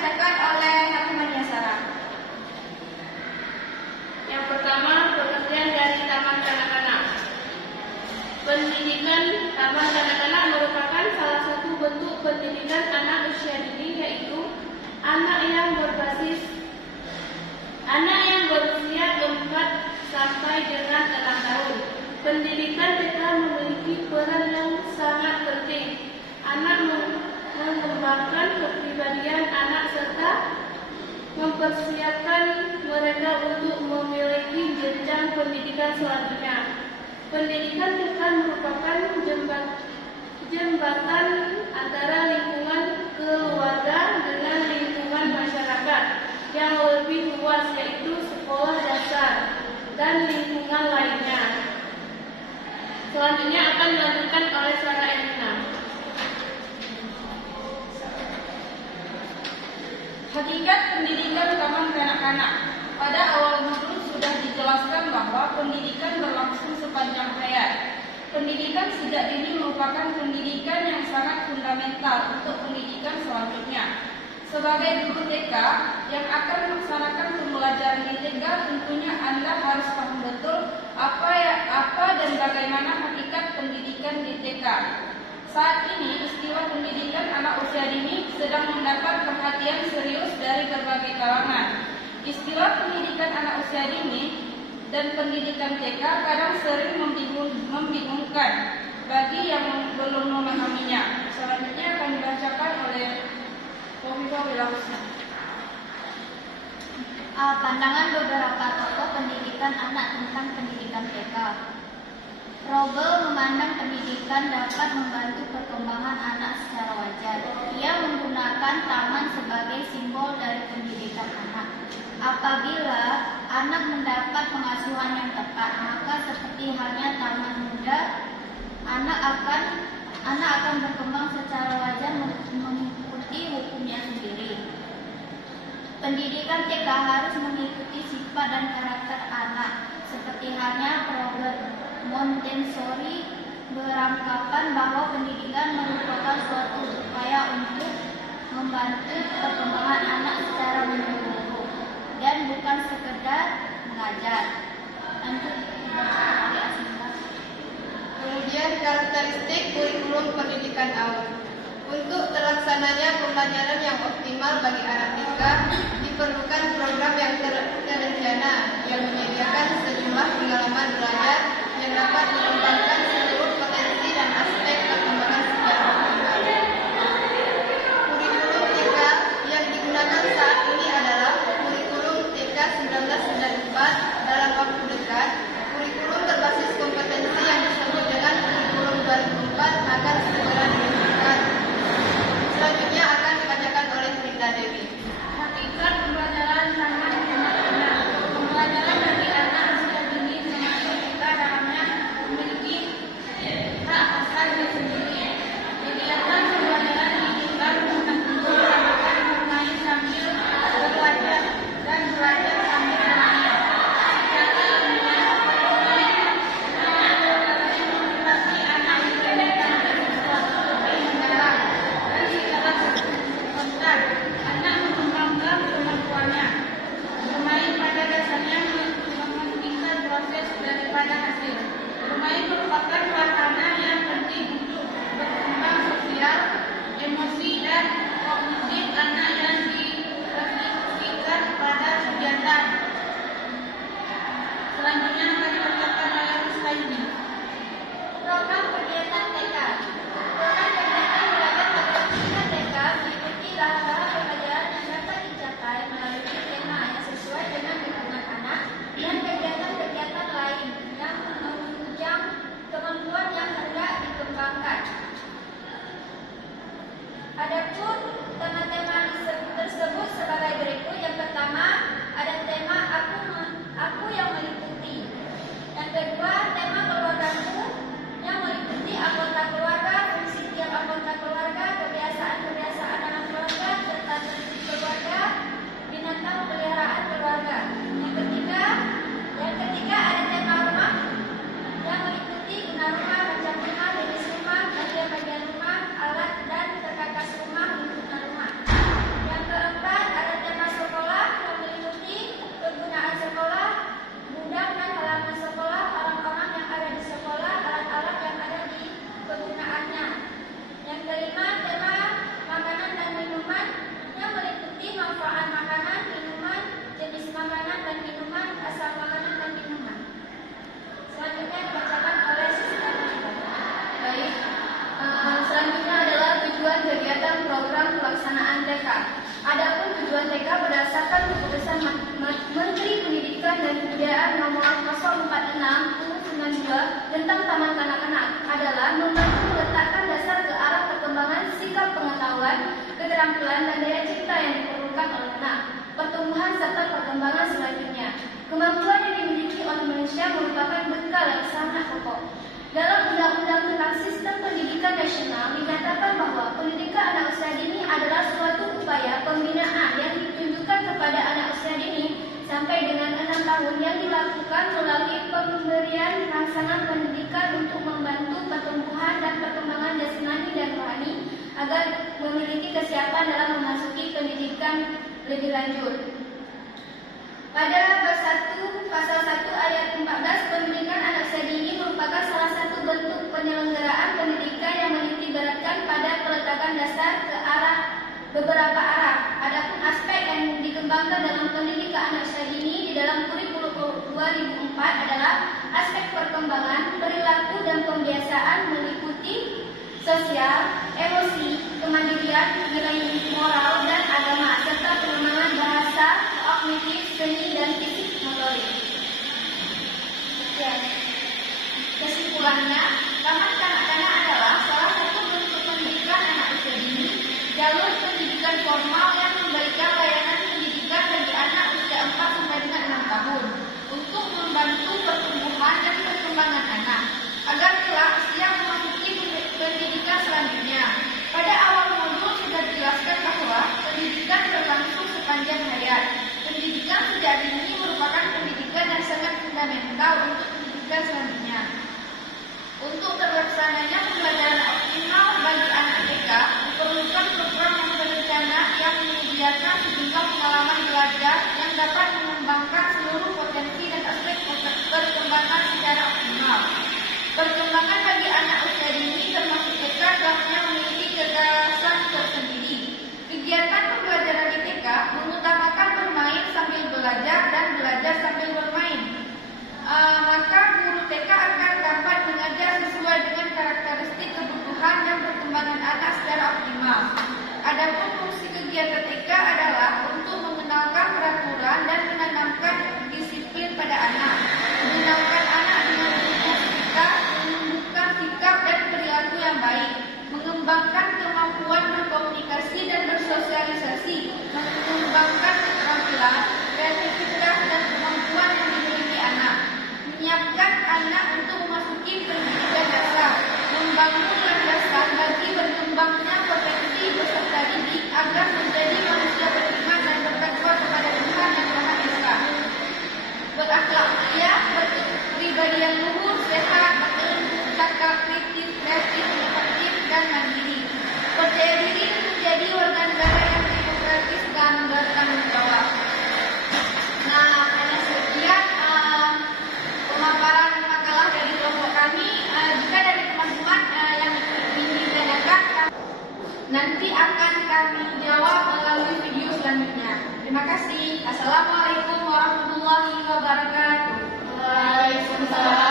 dibacakan oleh Hakimania Sarah. Yang pertama, pengertian dari taman kanak-kanak. Pendidikan taman kanak-kanak merupakan salah satu bentuk pendidikan anak usia dini, yaitu anak yang berusia 4 sampai dengan 6 tahun. Pendidikan TK memiliki peran yang sangat penting. Anak mengembangkan kepribadian anak serta mempersiapkan mereka untuk memiliki jenjang pendidikan selanjutnya. Pendidikan TK merupakan jembatan antara lingkungan keluarga dengan lingkungan masyarakat yang lebih luas, yaitu sekolah dasar dan lingkungan lainnya. Selanjutnya akan dilanjutkan oleh Sarah Elina. Hakikat pendidikan taman kanak-kanak. Pada awal dulu sudah dijelaskan bahwa pendidikan berlangsung sepanjang hayat. Pendidikan sejak dini merupakan pendidikan yang sangat fundamental untuk pendidikan selanjutnya. Sebagai guru TK yang akan melaksanakan pembelajaran di TK, tentunya Anda harus paham betul apa dan bagaimana hakikat pendidikan di TK. Saat ini, istilah pendidikan anak usia dini sedang mendapat perhatian serius dari berbagai kalangan. Istilah pendidikan anak usia dini dan pendidikan TK kadang sering membingungkan bagi yang belum memahaminya. Selanjutnya akan dibacakan oleh Kofifa Wilawusna. Pandangan beberapa tokoh pendidikan anak tentang pendidikan TK. Rogel memandang pendidikan dapat membantu perkembangan anak secara wajar. Ia menggunakan taman sebagai simbol dari pendidikan anak. Apabila anak mendapat pengasuhan yang tepat, maka seperti halnya taman muda, anak akan berkembang secara wajar mengikuti hukumnya sendiri. Pendidikan TK harus mengikuti sifat dan karakter anak, seperti halnya program Montessori beranggapan bahwa pendidikan merupakan suatu upaya untuk membantu perkembangan anak secara menyeluruh dan bukan sekedar mengajar. Lanjut. Kemudian karakteristik kurikulum pendidikan AUD. Untuk terlaksananya pembelajaran yang optimal bagi anak TK, diperlukan program yang terencana yang menyediakan sejumlah pengalaman belajar yang dapat mengembangkan seluruh potensi dan aspek perkembangan secara optimal. Kurikulum TK yang digunakan saat ini adalah kurikulum TK 1994 dalam waktu dekat. Kurikulum berbasis kompetensi yang disebut dengan kurikulum 2004 akan segera diluncurkan. Selanjutnya akan dibacakan oleh Rita Dewi. Hakikat pembelajaran sangat hemat anak. Pembelajaran bagi anak usia dini termasuk kita dalamnya memiliki pertumbuhan serta perkembangan selanjutnya. Kemampuan yang dimiliki oleh manusia merupakan bekal yang sangat pokok. Dalam Undang-Undang tentang Sistem Pendidikan Nasional dinyatakan bahwa pendidikan anak usia dini adalah suatu upaya pembinaan yang ditunjukkan kepada anak usia dini sampai dengan 6 tahun yang dilakukan melalui pemberian rangsangan pendidikan untuk membantu pertumbuhan dan perkembangan jasmani dan rohani agar memiliki kesiapan dalam memasuki pendidikan lebih lanjut. Pada pasal 1 ayat 14, pendidikan anak usia dini merupakan salah satu bentuk penyelenggaraan pendidikan yang menitikberatkan pada peletakan dasar ke arah beberapa arah. Adapun aspek yang dikembangkan dalam pendidikan anak usia dini di dalam kurikulum 2004 adalah aspek perkembangan, perilaku dan pembiasaan meliputi sosial, emosi, kemandirian, nilai moral dan agama, serta pengembangan bahasa, kognitif, seni dan fisik motorik. Ya. Kesimpulannya, taman kanak-kanak adalah salah satu bentuk pendidikan anak usia dini, jalur pendidikan formal yang memberikan layanan pendidikan bagi anak usia 4 sampai dengan 6 tahun untuk membantu pertumbuhan dan perkembangan anak agar kelak siap memasuki pendidikan selanjutnya. Pada awal modul sudah dijelaskan bahwa pendidikan berlangsung sepanjang hayat. Pendidikan sejak dini merupakan pendidikan yang sangat fundamental untuk pendidikan selanjutnya. Untuk terlaksananya pembelajaran optimal bagi anak TK diperlukan program yang berencana yang menyediakan sejumlah pengalaman belajar yang dapat mengembangkan seluruh potensi dan aspek perkembangan secara optimal. Perkembangan bagi anak usia dini termasuk TK seharusnya memiliki kekerasan tersendiri. Kegiatan pembelajaran di TK mengutamakan bermain sambil belajar dan belajar sambil bermain. Maka guru TK akan dapat mengajar sesuai dengan karakteristik kebutuhan dan perkembangan anak secara optimal. Adapun fungsi kegiatan TK adalah untuk mengenalkan peraturan dan menanamkan disiplin pada anak, mengenalkan anak dengan etika, menumbuhkan sikap dan perilaku yang baik, mengembangkan kemampuan berkomunikasi dan bersosialisasi, mengembangkan keterampilan, kreativitas dan kemampuan yang dimiliki anak, menyiapkan anak untuk memasuki pendidikan dasar, membangun landasan bagi berkembangnya potensi peserta didik agar menjadi manusia beriman dan bertakwa kepada Tuhan yang Maha Esa, berakhlak mulia, berkepribadian luhur, sehat, bercakap kritis, kreatif, inovatif dan mandiri, percaya diri menjadi warga negara yang demokratis dan bertanggung jawab. Nah, hanya sekian pemaparan makalah dari kelompok kami. Jika dari teman-teman yang ingin ditanyakan, nanti akan kami jawab melalui video selanjutnya. Terima kasih. Assalamualaikum warahmatullahi wabarakatuh. Waalaikumsalam.